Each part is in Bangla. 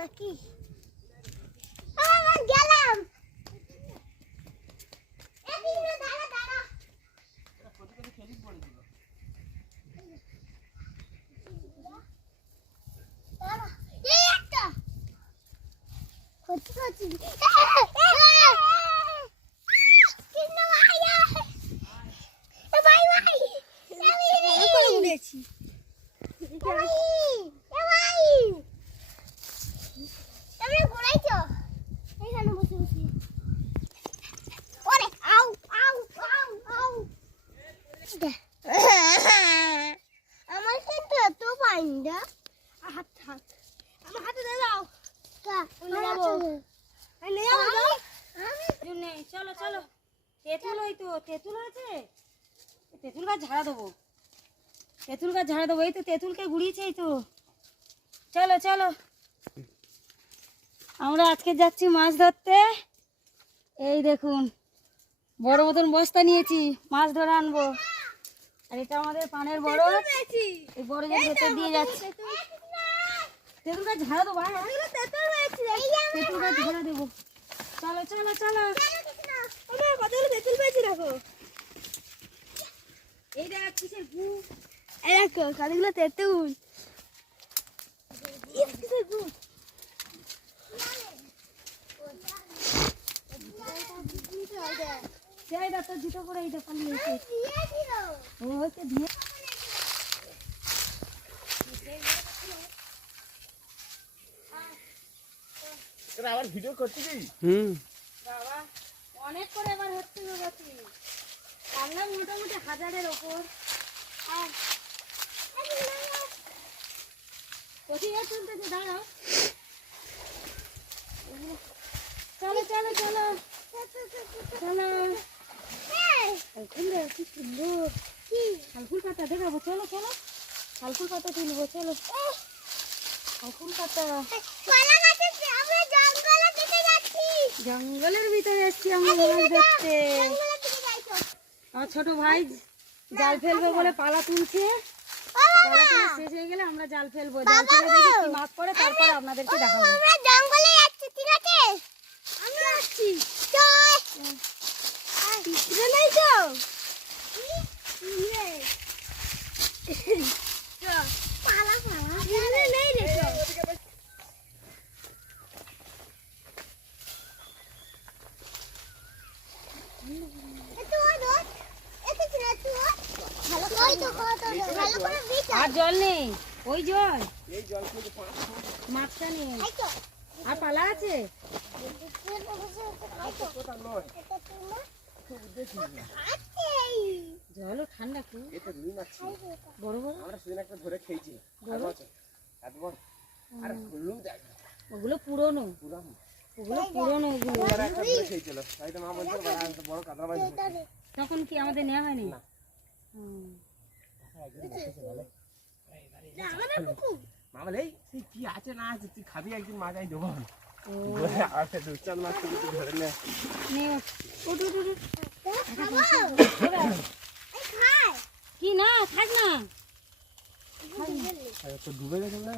নাকি? গেলাম। আমার কিন্তু এত পাইনি না। আমার হাতে দিয়ে দাও। চলো চলো, তেঁতুল ওই তো তেঁতুল হয়েছে, তেঁতুল গাছ ঝাড়া দেবো, তেঁতুল গাছ ঝাড়া দেবো। এই তো তেঁতুলকে গুড়িয়েছে, এই তো। চলো চলো, আমরা আজকে যাচ্ছি মাছ ধরতে। এই দেখুন, বড় মতন বস্তা নিয়েছি, মাছ ধরে আনবো। আর এটা আমাদের পানের বড়, এই বড় যে ভেতর দিয়ে যাচ্ছে। তেঁতুল গাছ ঝাড়া দেবো, তেঁতুল গাছ ঝাড়া দেবো। চলো চলো চলো, কতগুলো তেঁতুল পেয়েছি রাখো। এই দেখ কিসের গু, এই দেখো কতগুলো তেঁতুল। কিসের গু। তোর জুতো করে এইটা পালিয়েছে, ওকে দিয়ে আবার ভিডিও করতে কি? বাবা অনেক করে এবার হচ্ছে গেছি, রান্না মোটামুটি 1000-এর ওপর। কোথায় চলতেছে, দাঁড়াও। চলো চলো চলো চলো, কি সুন্দর শালফুল পাতা দেখাবো। চলো চলো, শালফুল পাতা তুলবো। চলো, শালফুল পাতা। জঙ্গলের ভিতরে এসছি আমরা মাছ ধরতে। আমার ছোট ভাই জাল ফেলবে বলে পালা তুলছে, পালা তোলা শেষ হয়ে গেলে আমরা জাল ফেলবো। জাল ফেলে দেখি কি মাছ পড়ে, তারপরে আপনাদেরকে দেখাবো। আমরা জঙ্গলে যাচ্ছি, ঠিক আছে? আমরা যাচ্ছি। পিছনে নাই তো, পালা পালা পিছনে নেই রে। আর জল নেই, ওই জল, মাছটা নেই। আর পালা আছে, জলও ঠান্ডা। খুব বড় বড়, ওগুলো পুরনো, ওগুলো পুরনো। তখন কি আমাদের নেওয়া হয়নি? কি আছে না আছে, তুই খাবি একদিন মাছ আই দেবো। দুচার মাছ ধরে নে। কি না, থাক না। তো ডুবে গেছে না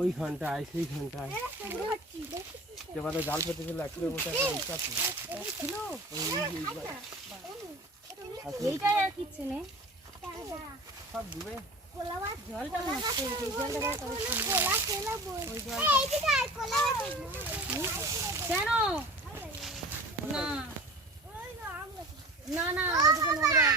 ওই ঘন্টায়, সেই ঘন্টায় জাল পেতে ছিল 1 কিলোমিটার। এইটাই আর কিচ্ছু নেই, সব ডুবে। জলটা নষ্ট হয়ে গেছে, কেন? না না না, ওদিকে নোংরা।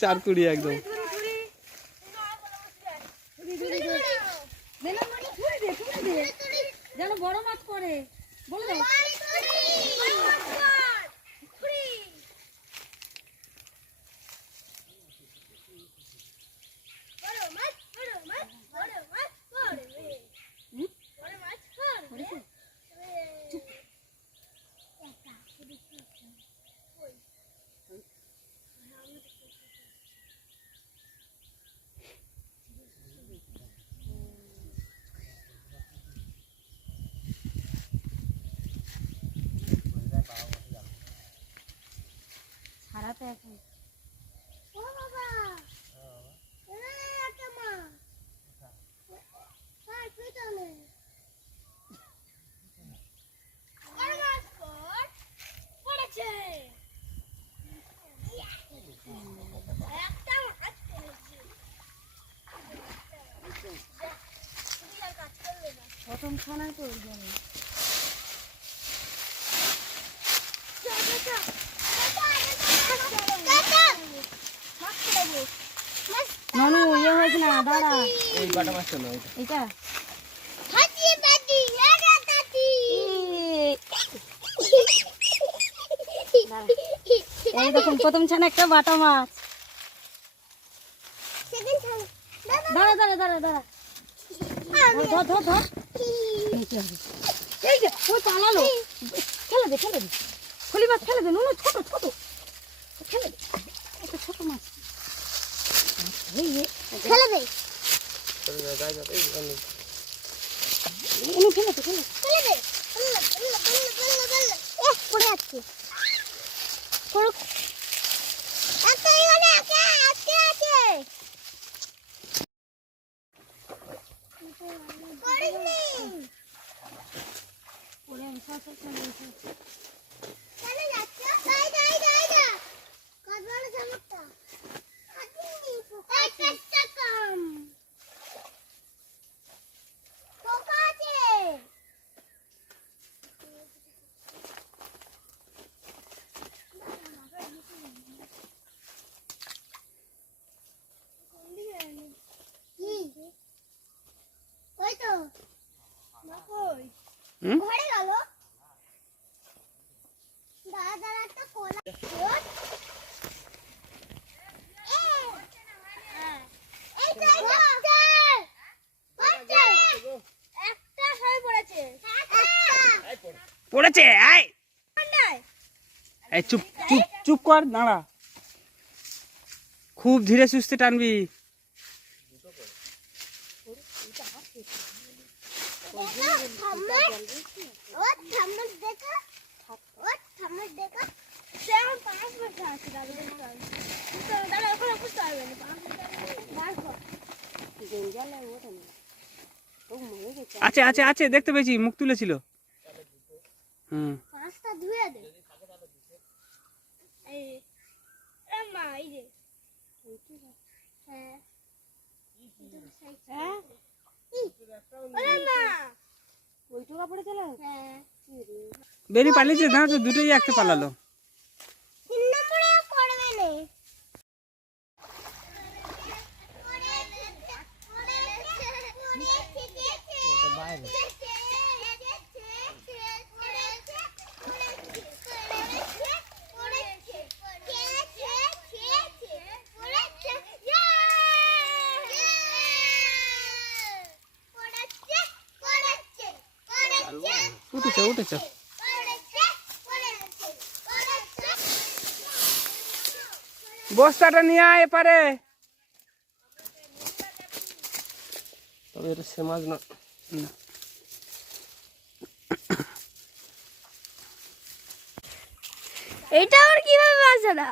চারকুড়ি একদম। যেন বড় মাছ পড়ে, বলো। ছাড়াতে এখন ও বাবা একটা মাছ হ্যাঁ পিছনে বড় মাছ পড়েছে একটা মাছ পড়েছে প্রথম ছানায় তো ওই জন্য ননু ইয়ে হয়েছে না দাঁড়া ওই বাটা মাছটা না এটা এই দেখুন প্রথম ছানা একটা বাটা মাছ দাঁড়া দাঁড়া দাঁড়া দাঁড়া ধর ধর ধর এই যে ওই পালালো ফেলে দে খলি মাছ ফেলে দে নুনু ছোট ছোট ফেলে দে একটা ছোট মাছ ফেলে দে এনে ফেলে দে ফেলে ফেলে দে পড়ে যাচ্ছে একটা এখানে আছে পড়িনি ওরে আমি সব চলে চলে যাচ্ছে দাই দা কাজবাল জামটা আদিনি একটা কম পোকা আছে ওই তো কই ঘরে গেল দাদা একটা কোলা একটা হয়ে পড়েছে পড়েছে আয় এই চুপ চুপ চুপ কর দাঁড়া খুব ধীরে সুস্থে টানবি আছে আছে আছে দেখতে পেয়েছি মুখ তুলেছিল হুম পাঁচটা ধুয়ে দে এই মা এই যে হ্যাঁ হ্যাঁ ওরে মা ওই টোকা পড়ে চলে হ্যাঁ বেরি পালিয়েছে না তো দুটোই একটা পালালো 3 নম্বরে করবে না উঠেছে উঠেছে বস্তাটা নিয়ে আয় এপারে তবে এটা সে মাছ না এটা আর কিভাবে বাঁচে না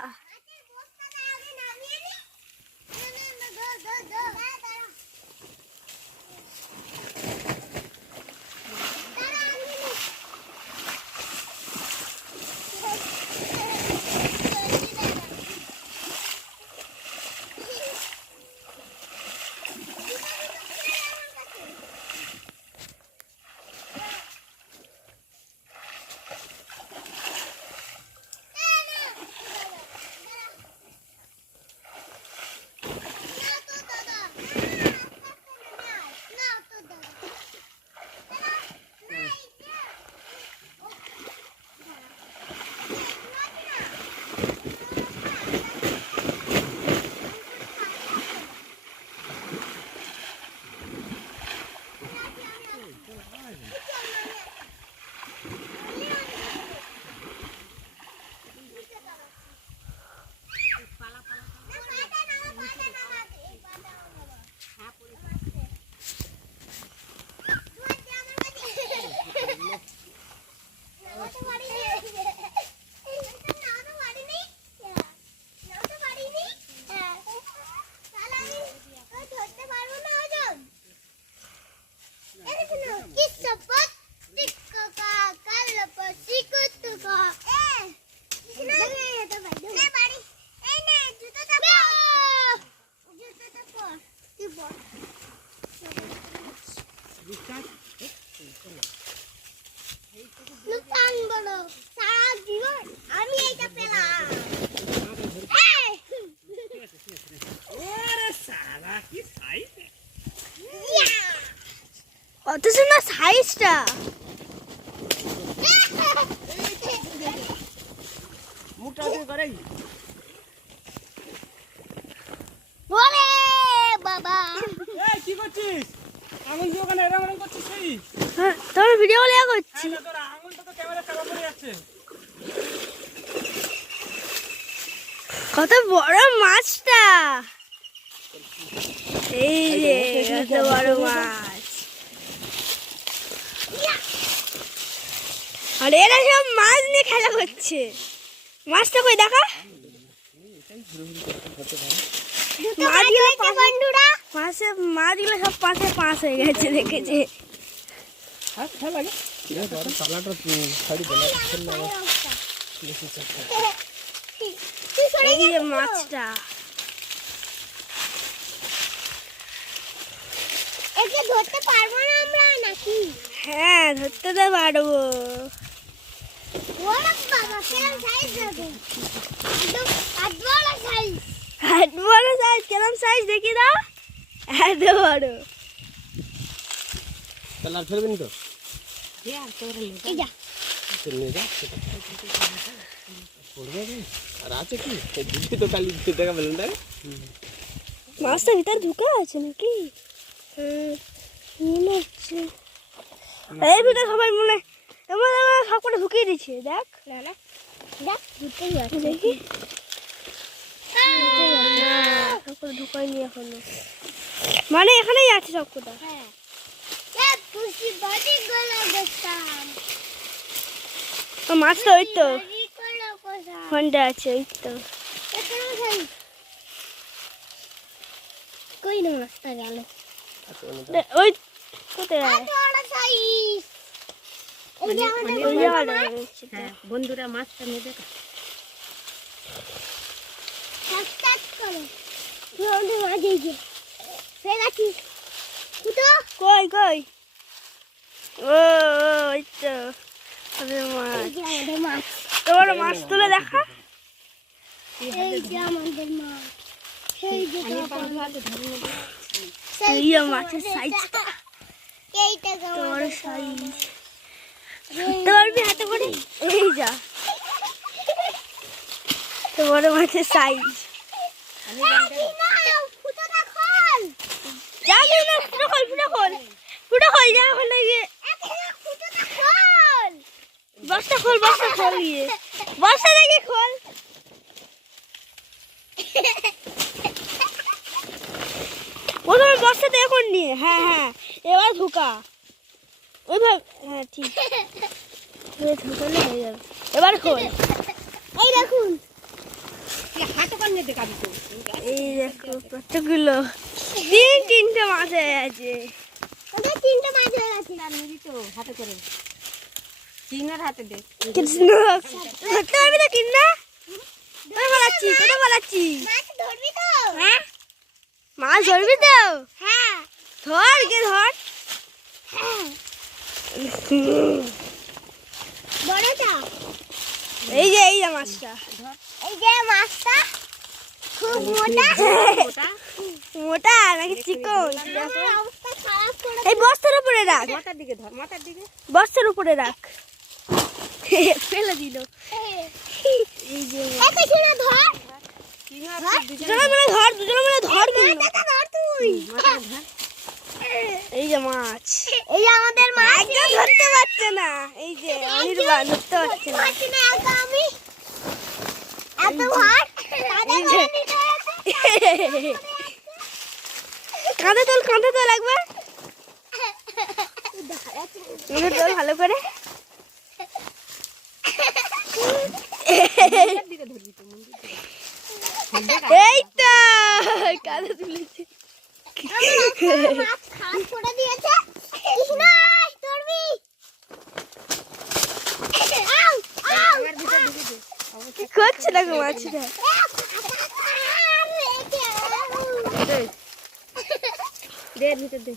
কত সুন্দর সাইজটা। মুখটা দিয়ে করে ওরে বাবা, এই কি করছিস? আঙুল দিয়ে ওখানে এরম এরম করছিস তুই? তোর ভিডিও লেয়া করছি। হ্যাঁ, না, তোর আঙুলটা তো ক্যামেরা চাপা পড়ে যাচ্ছে। কত বড় মাছটা, এই যে কত বড় মাছ। আর এরা সব মাছ নিয়ে খেলা করছে। মাছটা কই দেখা, মাছগুলো সব পাশে পাঁচ হয়ে গেছে, দেখেছে। এই যে মাছটা, একে ধরতে পারবো না আমরা নাকি? হ্যাঁ, ধরতে তো পারবো। ওরে বাবা, কেমন সাইজ দেখো, একদম এত বড় সাইজ। এত বড় সাইজ, কেমন সাইজ দেখি দাও, এত বড়। তাহলে আর ফেলবেন তো? এই যা, আর আছে কি? দিদি তো কালি দেখা পেলেন তাই? মাছটা ভিতরে ঢুকে আছে নাকি? মনে হচ্ছে এই ভিতরে সবাই মনে এমন এমন সব করে ঢুকিয়ে দিচ্ছে। দেখ দেখ, ঢুকেই আছে দেখি, সব করে ঢুকাইনি এখনো, মানে এখানেই আছে সব কটা। মাছটা ওই তো ফোনটা আছে, ওই তো কই না মাছটা গেল, ওই কোথায় বন্ধুরা মাছটা নেবে কই কই, ও ওই তো মাছ, তোমার মাছ তুলে দেখা। মাছের সাইজটা তোমার সাইজ ধরতে পারবি হাতে করে, এই যা তোমার মাছের সাইজ। যাবি না, ফুটো খোল, ফুটো খোল, ফুটো খোল, যা ওখানে গিয়ে বস্তা খোল, বস্তা খোল, গিয়ে বস্তা দেখে খোল। প্রথমে বস্তাতে এখন নিয়ে, হ্যাঁ হ্যাঁ, এবার ঢুকা ওইভাবে, হ্যাঁ ঠিক, ঢুকালে হয়ে যাবে। এবার খোল, এই দেখুন, এই দেখো কতগুলো, তিনটে মাছ হয়ে গেছে, তিনটে মাছ হয়ে গেছে। হাতে করে চিনার হাতে দে, কৃষ্ণ ধরতে পারবি তো কিনা, কোথায় বলাচ্ছি, কোথায় বলাচ্ছি, মাছ ধরবি তো? হ্যাঁ, মাছ ধরবি তো? হ্যাঁ, ধর গে ধর, বড়টা, এই যে মাছটা, এই যে মাছটা খুব মোটা, মোটা নাকি চিকন, এই বস্তার উপরে রাখ, মাথার দিকে ধর, মাথার দিকে বস্তার উপরে রাখ, ফেলে দিল। এই যে ধর, দুজনে মিলে ধর, দুজনে মিলে ধর, ধর তুই, এই যে মাছ, এই যে আমাদের মাছ, একজন ধরতে পারছে না, এই যে অনির্বাণ ধরতে পারছে না, আমি এত ভার কাঁধে তোল, কাঁধে তোল একবার, কাঁধে তোল ভালো করে, এই তো কাঁধে তুলেছে, করছে না গো মাছটা, দে ভিতর দে,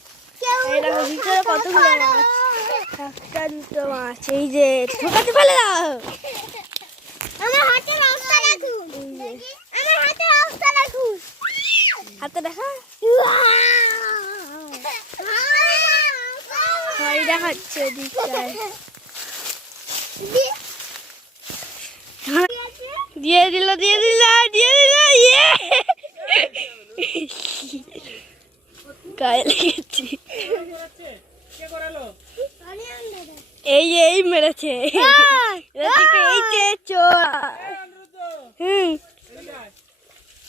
এই দেখো ভিতরে কতগুলো মাছ, একটা দুটো মাছ, এই যে ঠোকাতে ফেলে দাও। আমার হাতের অবস্থা দেখুন, আমার হাতের অবস্থা দেখুন, হাতে দেখা, দেখাচ্ছে দিকটায় দিয়ে দিল ইয়ে গায়ে লেগেছি এই মেরেছে এই যে চোর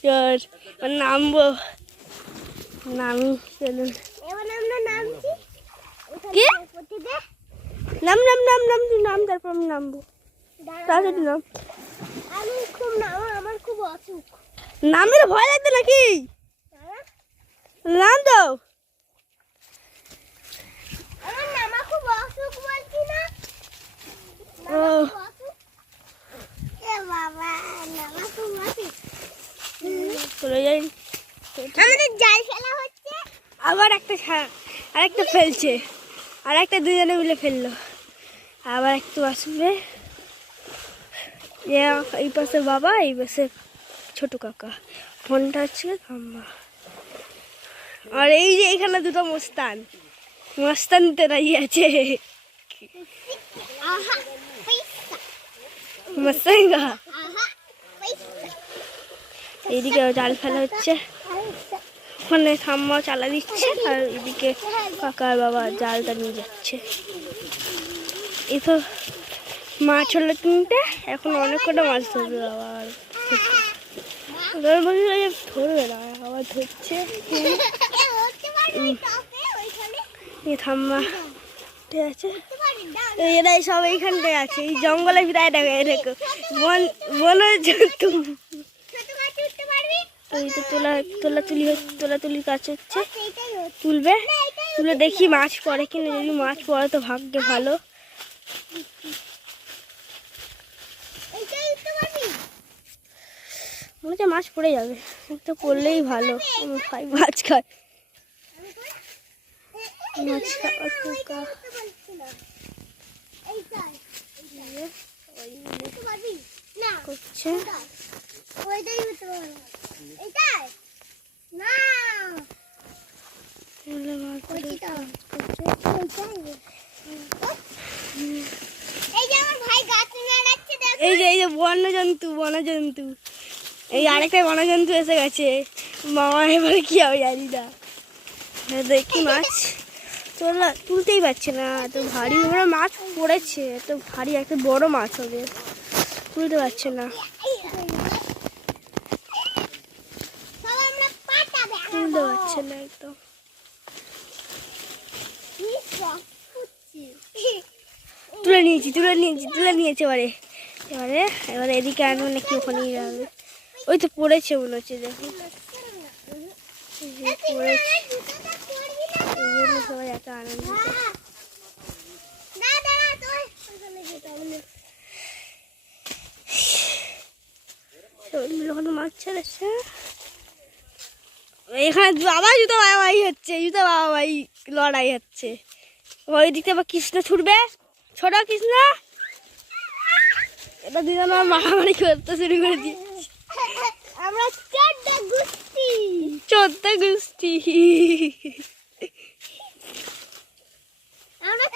চোর নামবো নামি চলুন কি নাম তারপর আমি নামবো তাড়াতাড়ি নাম আমার খুব অসুখ নামের ভয় লাগবে নাকি নাম দাও আমার নামা খুব অসুখ বলছি না ও এ বাবা নামা খুব অসুখ চলে যাই আমাদের জাল ফেলা হচ্ছে আবার আরেকটা ফেলছে আর একটা দুজনে মিলে ফেললো আবার একটু আসবে এই পাশে বাবা এই পাশে ছোট কাকা ফোনটা হচ্ছে খাম্বা আর এই যে এখানে দুটো মস্তান দাঁড়িয়ে আছে আহা পয়সা মস্তাঙ্গা আহা পয়সা এইদিকে জাল ফেলা হচ্ছে ওখানে ঠাম্মা চালা দিচ্ছে আর এদিকে কাকা আর বাবা জালটা নিয়ে যাচ্ছে এই তো মাছ হলো 3টে এখন অনেক কটা মাছ ধরবে আবার ধরবে না আবার ধরছে ঠাম্মা ঠিক আছে এরাই সব এইখানটায় আছে এই জঙ্গলের ভিতরে দেখো বনের জন্তু ওই তো তোলাতুলির কাজ হচ্ছে তুলে দেখি মাছ পড়ে কিনা যদি মাছ পড়ে তো ভাগ্যে ভালো মনে হচ্ছে মাছ পড়ে যাবে তো পড়লেই ভালো খাই মাছ খায় মাছ খাওয়ার পোকা করছে এই যে বনজন্তু এই আরেকটা বনজন্তু এসে গেছে মামা এবারে কি হবে জানি না দেখি মাছ তুলতেই পারছে না এত ভারী ওরা মাছ পড়েছে এত ভারী একটা বড় মাছ হবে তুলতে পারছে না একদম তুলে নিয়েছে এবারে এদিকে আনবো নাকি ওখানেই যাবে ওই তো পড়েছে মনে হচ্ছে দেখো পড়েছে এই জন্য সবাই এত আনন্দ ওখানে মাছ ছাড়াচ্ছে এখানে আবার জুতো বাবাই লড়াই হচ্ছে ওই দিকে আবার কৃষ্ণ ছুটবে ছোট কৃষ্ণ এটা দুজন আমার মারামারি করতে শুরু করে দিয়েছি আমরা 14টা গোষ্ঠী আমরা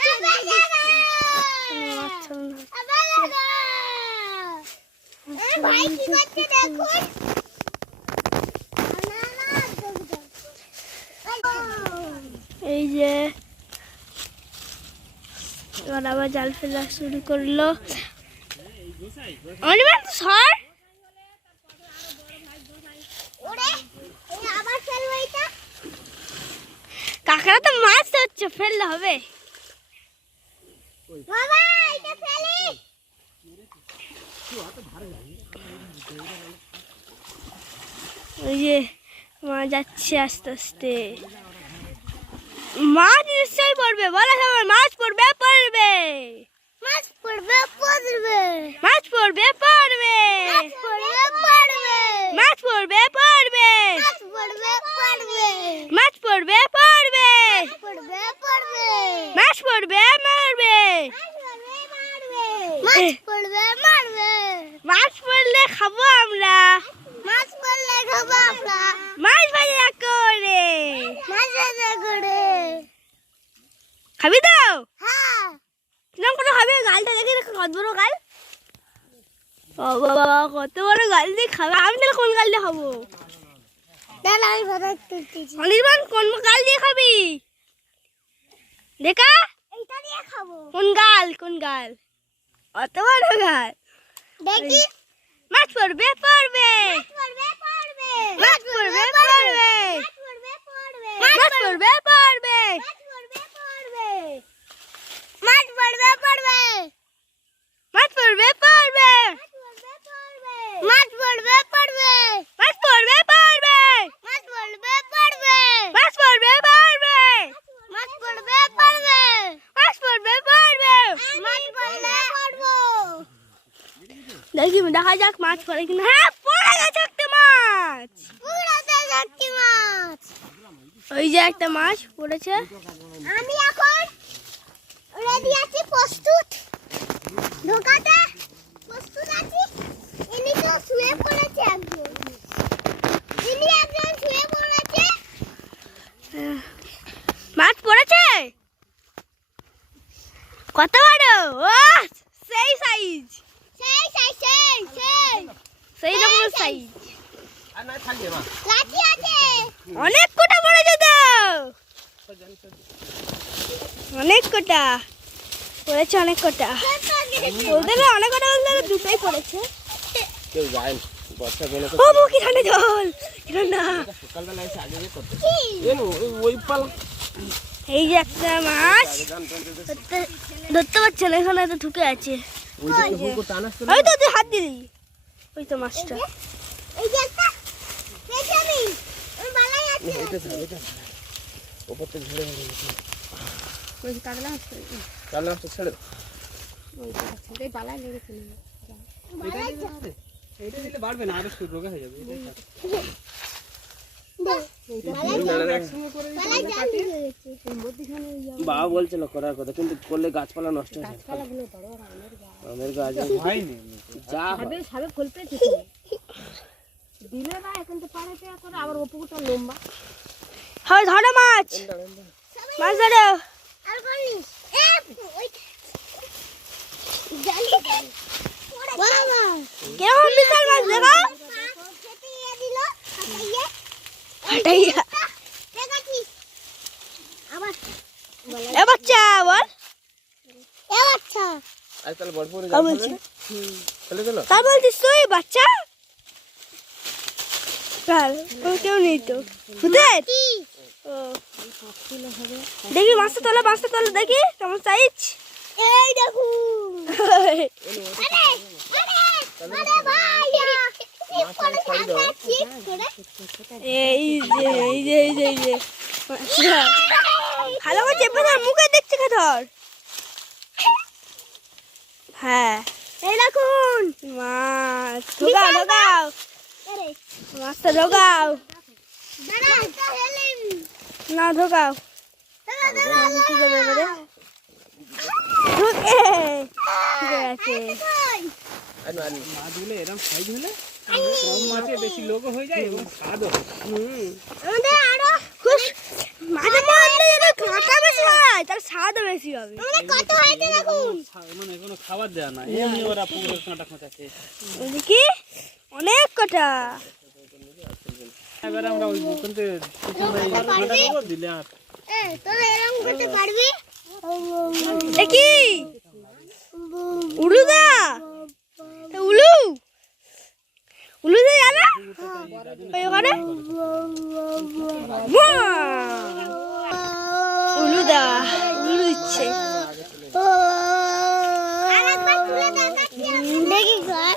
ভাই কি করছে দেখুন এই যে এবার আবার জাল ফেলা শুরু করলো সর কাকারা তো মাছ ধরছে ফেললে হবে ওই যে মা যাচ্ছে আস্তে আস্তে মাছ নিশ্চয়ই পড়বে বলা সবাই মাছ পড়বে মাছ পড়বে পড়বে মাছ পড়বে মাছ পড়বে মাছ পড়বে পড়বে মাছ পড়বে পড়বে পড়বে মাছ পড়বে মারবে মাছ পড়বে মারবে মাছ পড়লে খাবো আমরা মাছ পড়লে খাবো আমরা মাছ ভাজা করে মাছ ভাজা করে খাবি তো? হ্যাঁ কিরম করে খাবি? গালটা দেখে রেখো, কত বড় গাল। ও বাবা, কত বড় গাল দিয়ে খাবে। আমি তাহলে কোন গাল দিয়ে খাবো? তাহলে আমি ভাত তুলতেছি। অনির্বাণ, কোন গাল দিয়ে খাবি? দেখা এইটা দিয়ে খাবো। কোন গাল, কোন গাল? অত বড় গাল। দেখি মাছ পড়বে পড়বে, পড়বে পড়বে মাছ পড়বে পড়বে, পড়বে পড়বে মাছ পড়বে পড়বে, পড়বে পড়বে মাছ পড়বে পড়বে মাছ পড়বে পড়বে, মাছ পড়বে পড়বে মাছ পড়বে পড়বে, মাছ পড়বে পড়বে মাছ পড়বে পড়বে, মাছ পড়বে পড়বে মাছ পড়বে পড়বে। মাছ পড়বে পড়বো। দেখি দেখা যাক মাছ পড়ে কিনা। হ্যাঁ, পড়ে গেছে একটা মাছ। পুরাতে যাচ্ছি মাছ। ওই যে একটা মাছ পড়েছে। আমি এখন রেডি আছি, প্রস্তুত ঢোকাতে প্রস্তুত আছি। ইনি তো শুয়ে পড়েছে একজন, ইনি একজন শুয়ে পড়েছে। মাছ পড়েছে কত বড়! ও সেই সাইজ, সেই সেই সেই সেই সেই রকমের সাইজ। লাঠি আছে। অনেক কোটা পড়েছে তো, অনেক কোটা পড়েছে, অনেক কোটা। বলতে গেলে অনেক কোটা বলতে গেলে দুটোই পড়েছে। কেউ যায় না, বর্ষা পেলে তো ও বউ, কি ঠান্ডা জল, কি ঠান্ডা। সকালবেলা এসে আগে যে করতে ওই পালা এই যে একটা মাছ ধরতে পারছে না, এখানে তো ঢুকে আছে। ওই দিকে হুকো টানাস তো ওই তো তুই হাত দিলি, ওই তো মাছটা। এই যে একটা দেখি আমি ওই বালাই আছে। এটা ধরে, এটা ওপর থেকে ধরে গেছে। ওই কাটলা আছে, কাল আসতে ছেড়ে দে। ওই এই বালাই লেগেছে। এইটা দিলে বাড়বে না, আরো রোগা হয়ে যাবে। বাবা বলছিল করার কথা, কিন্তু করলে গাছপালা নষ্ট হয়ে যাবে। আমের গাছ হয়নি, যা হবে সাবে ফুল পেয়েছে দিলে না, এখন তো পাড়াতে করে আবার ওপুকুটা লম্বা। হয় ধরো মাছ, মাছ ধরো। আর করিস এ ওই জালি বাবা কেমন বিশাল মাছ দেখো। খেতে দিল খাইয়ে হাটাইয়া দেখাচ্ছিস আবার এ বাচ্চা বল, এ আচ্ছা আজকাল বড় পড়ে তা বলছি, ফেলে দিল। তা বলছিস তুই বাচ্চা? চল, ও কেউ নেই তো ভূতের। ও দেখি মাছটা তোলা, মাছটা তোলা দেখি কেমন সাইজ। এই দেখুন আরে ভাইয়া চিপ করে ফেলছে, চিপ করে এই যে এই যে এই যে এই যে মাছটা। ভালো করে চেপে ধর, মুখে দেখছে কে ধর। হ্যাঁ, এই দেখুন মাছ। ঢোকাও ঢোকাও, আরে মাছটা ঢোকাও। দাঁড়া হেলেন না ঢোকাও, দাঁড়া কি দেবে এবারে? ঢুকে ঠিক আছে। মাছগুলো এরকম সাইজ হলে কম মাছে বেশি লোক হয়ে যায় এবং স্বাদও। আমাদের আরো খুশ মাঝে মধ্যে যদি কাঁটা বেশি হয় তাহলে স্বাদও বেশি হবে। আমাদের কত হয়েছে দেখুন। মানে কোনো খাবার দেওয়া না, এমনি ওরা পুরো কাঁটা কাঁটা খেয়ে। দেখি অনেক কটা। এবার আমরা ওই ওখান থেকে কাঁটা দেবো, দিলে আর এ তোরা এরকম করতে পারবি? দেখি উলুদা, উলু উলুদা জানা ওই ওখানে উলুদা উলু দিচ্ছে। আরেকবার তুলে দেখাচ্ছি আমি। দেখি ঘর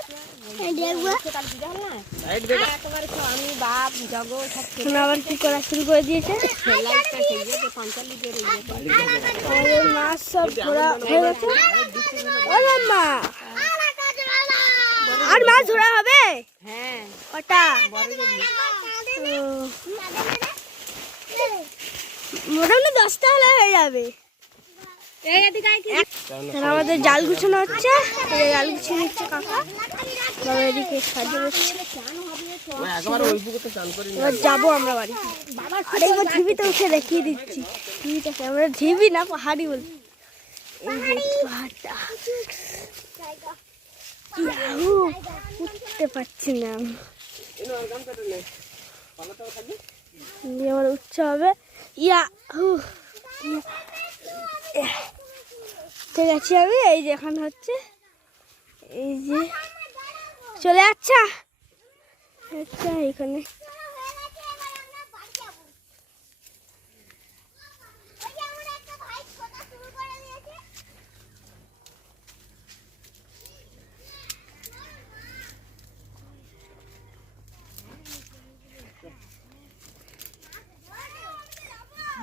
দেখবো সাইড দেখে এখন আবার কি করা শুরু করে দিয়েছে। আমাদের মাছ সব ধরা হয়ে গেছে। ওরে মা, আর মাছ ধরা হবে? হ্যাঁ কটা? মোটামুটি 10টা হলে হয়ে যাবে। এখন আমাদের জাল গুছানো হচ্ছে, এই জাল গুছিয়ে নিচ্ছে কাকা, বাবা এদিকে সাহায্য করছে। একবার ওই পুকুরতে চান করি। এবার যাবো আমরা বাড়ি। আর একবার টিভিতে উঠে দেখিয়ে দিচ্ছি ঠিক আছে, আমরা ঢিবি না পাহাড়ি বলি। এই যে পাহাড়টা, ইয়াহু, উঠতে পারছি না আমি। দিয়ে আমার উঠতে হবে। ইয়াহু, ঠিক আছে। আমি এই যে এখন হচ্ছে, এই যে চলে আচ্ছা আচ্ছা এখানে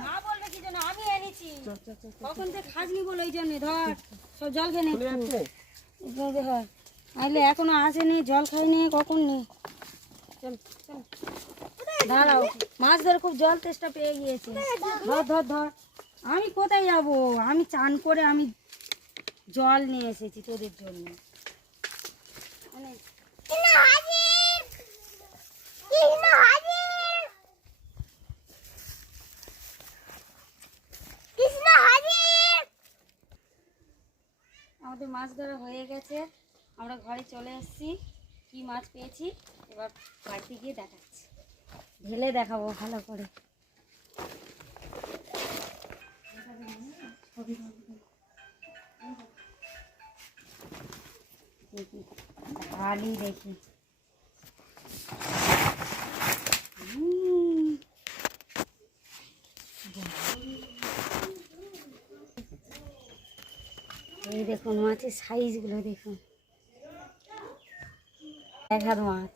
মা বলবে কি জন্য আমি এনেছি, কখন থেকে খাসনি বলে ওই জন্য। ধর সব জল খেয়ে নে ধর, আইলে এখনো আসেনি, জল খাইনি, কখন নেই। চল চল দাঁড়াও, মাছ ধরে খুব জল তেষ্টা পেয়ে গিয়েছে। ধর ধর ধর, আমি কোথায় যাব? আমি চান করে আমি জল নিয়ে এসেছি তোদের জন্য। আমাদের মাছ ধরা হয়ে গেছে, আমরা ঘরে চলে এসেছি। কি মাছ পেয়েছি এবার বাড়িতে গিয়ে দেখাচ্ছি, ঢেলে দেখাবো ভালো করে। ভালোই দেখি। এই দেখুন মাছের সাইজগুলো দেখুন, এক হাত মাছ।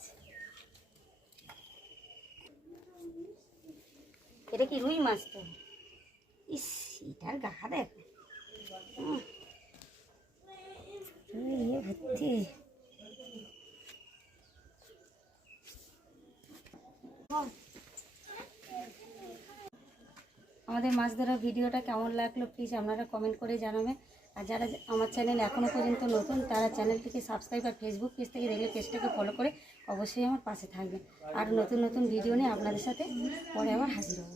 এটা কি রুই মাছ? তো ইস, এটার গা দেখো, ভর্তি। আমাদের মাছ ধরার ভিডিওটা কেমন লাগলো প্লিজ আপনারা কমেন্ট করে জানাবেন। আর যারা আমার চ্যানেল এখনও পর্যন্ত নতুন তারা চ্যানেলটিকে সাবস্ক্রাইব আর ফেসবুক পেজ থেকে দেখলে পেজটাকে ফলো করে অবশ্যই আমার পাশে থাকবেন। আর নতুন নতুন ভিডিও নিয়ে আপনাদের সাথে পরে আবার হাজির হব।